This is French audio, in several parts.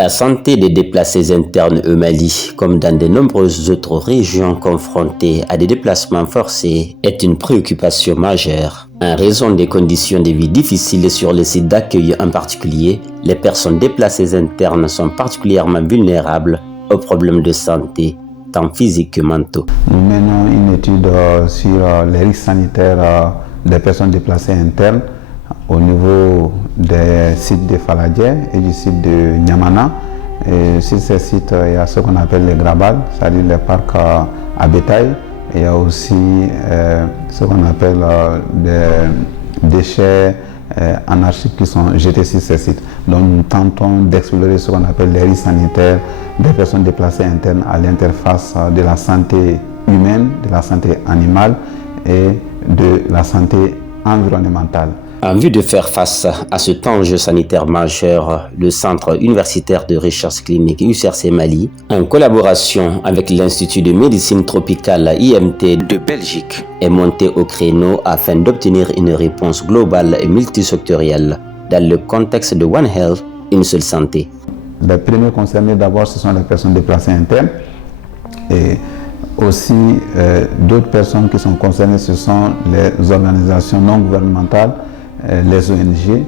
La santé des déplacés internes au Mali, comme dans de nombreuses autres régions confrontées à des déplacements forcés, est une préoccupation majeure. En raison des conditions de vie difficiles sur les sites d'accueil en particulier, les personnes déplacées internes sont particulièrement vulnérables aux problèmes de santé, tant physiques que mentaux. Nous menons une étude sur les risques sanitaires des personnes déplacées internes au niveau des sites de Faladier et du site de Niamana. Et sur ces sites, il y a ce qu'on appelle les grabades, c'est-à-dire les parcs à bétail. Et il y a aussi ce qu'on appelle des déchets anarchiques qui sont jetés sur ces sites. Donc nous tentons d'explorer ce qu'on appelle les risques sanitaires des personnes déplacées internes à l'interface de la santé humaine, de la santé animale et de la santé environnementale. En vue de faire face à cet enjeu sanitaire majeur, le Centre universitaire de recherche clinique UCRC Mali, en collaboration avec l'Institut de médecine tropicale IMT de Belgique, est monté au créneau afin d'obtenir une réponse globale et multisectorielle dans le contexte de One Health, une seule santé. Les premiers concernés d'abord, ce sont les personnes déplacées internes et aussi d'autres personnes qui sont concernées, ce sont les organisations non gouvernementales, les ONG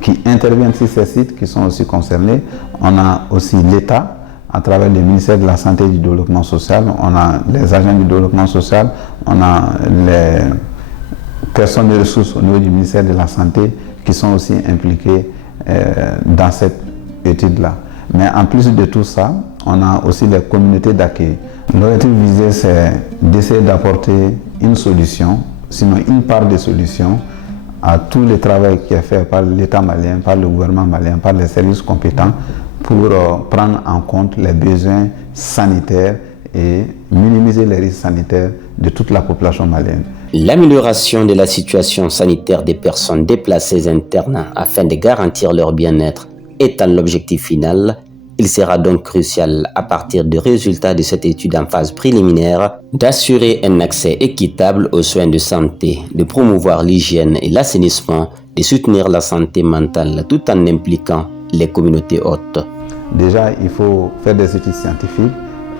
qui interviennent sur ces sites qui sont aussi concernés. On a aussi l'État à travers le ministère de la Santé et du Développement Social, on a les agents du développement social, on a les personnes de ressources au niveau du ministère de la Santé qui sont aussi impliquées dans cette étude-là. Mais en plus de tout ça, on a aussi les communautés d'accueil. L'objectif visé, c'est d'essayer d'apporter une solution, sinon une part de solution, à tout le travail qui est fait par l'État malien, par le gouvernement malien, par les services compétents pour prendre en compte les besoins sanitaires et minimiser les risques sanitaires de toute la population malienne. L'amélioration de la situation sanitaire des personnes déplacées internes afin de garantir leur bien-être étant l'objectif final, il sera donc crucial, à partir des résultats de cette étude en phase préliminaire, d'assurer un accès équitable aux soins de santé, de promouvoir l'hygiène et l'assainissement, de soutenir la santé mentale tout en impliquant les communautés hôtes. Déjà, il faut faire des études scientifiques,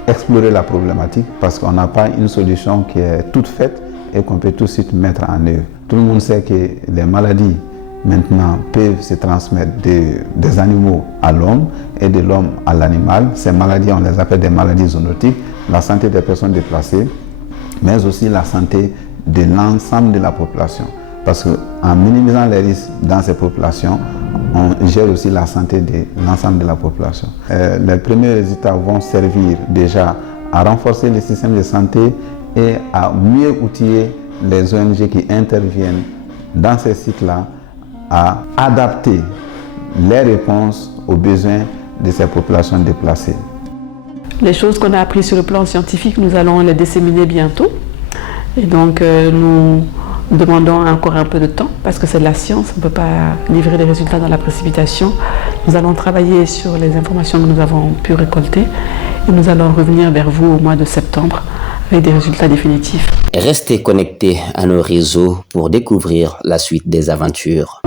explorer la problématique parce qu'on n'a pas une solution qui est toute faite et qu'on peut tout de suite mettre en œuvre. Tout le monde sait que les maladies maintenant peuvent se transmettre des animaux à l'homme et de l'homme à l'animal. Ces maladies, on les appelle des maladies zoonotiques. La santé des personnes déplacées, mais aussi la santé de l'ensemble de la population. Parce qu'en minimisant les risques dans ces populations, on gère aussi la santé de l'ensemble de la population. Les premiers résultats vont servir déjà à renforcer le système de santé et à mieux outiller les ONG qui interviennent dans ces sites-là à adapter les réponses aux besoins de ces populations déplacées. Les choses qu'on a apprises sur le plan scientifique, nous allons les disséminer bientôt. Et donc, nous demandons encore un peu de temps parce que c'est de la science, on ne peut pas livrer les résultats dans la précipitation. Nous allons travailler sur les informations que nous avons pu récolter et nous allons revenir vers vous au mois de septembre avec des résultats définitifs. Restez connectés à nos réseaux pour découvrir la suite des aventures.